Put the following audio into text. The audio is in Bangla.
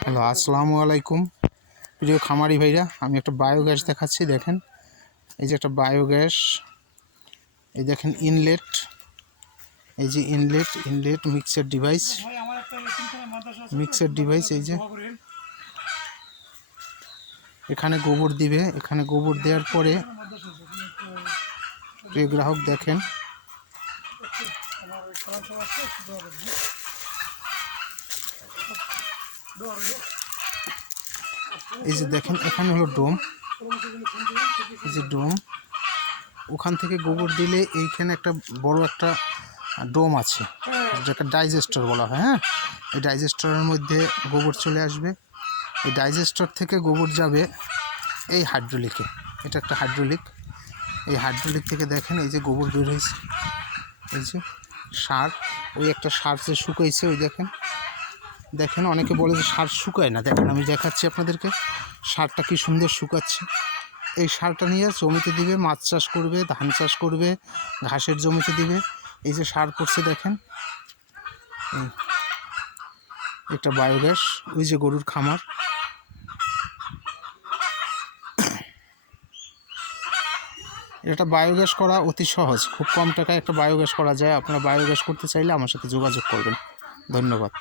হ্যালো, আসসালামু আলাইকুম প্রিয় খামারি ভাইরা। আমি একটা বায়োগ্যাস দেখাচ্ছি। দেখেন, এই যে একটা বায়োগ্যাস, এই দেখেন ইনলেট, এই যে ইনলেট মিক্সার ডিভাইস। এই যে এখানে গোবর দিবে। এখানে গোবর দেওয়ার পরে প্রিয় গ্রাহক দেখেন, এই যে দেখেন এখানে হলো ডোম, এই যে ডোম। ওখান থেকে গোবর দিলে এইখানে একটা বড় একটা ডোম আছে, যেটা ডাইজেস্টর বলা হয়। হ্যাঁ, এই ডাইজেস্টরের মধ্যে গোবর চলে আসবে। এই ডাইজেস্টর থেকে গোবর যাবে এই হাইড্রোলিকে। এটা একটা হাইড্রোলিক। এই হাইড্রোলিক থেকে দেখেন এই যে গোবর বের হয়েছে, এই যে সার। ওই একটা সার যে শুকাইছে, ওই দেখেন দেখেন অনেকে বলে যে সার শুকায় না। দেখেন আমি দেখাচ্ছি আপনাদেরকে, সারটা কি সুন্দর শুকাচ্ছে। এই সারটা নিয়ে জমিতে দিবে, মাছ চাষ করবে, ধান চাষ করবে, ঘাসের জমিতে দিবে। এই যে সার পড়ছে দেখেন, একটা বায়োগ্যাস। ওই যে গরুর খামার। এটা বায়োগ্যাস করা অতি সহজ, খুব কম টাকায় একটা বায়োগ্যাস করা যায়। আপনারা বায়োগ্যাস করতে চাইলে আমার সাথে যোগাযোগ করবেন। ধন্যবাদ।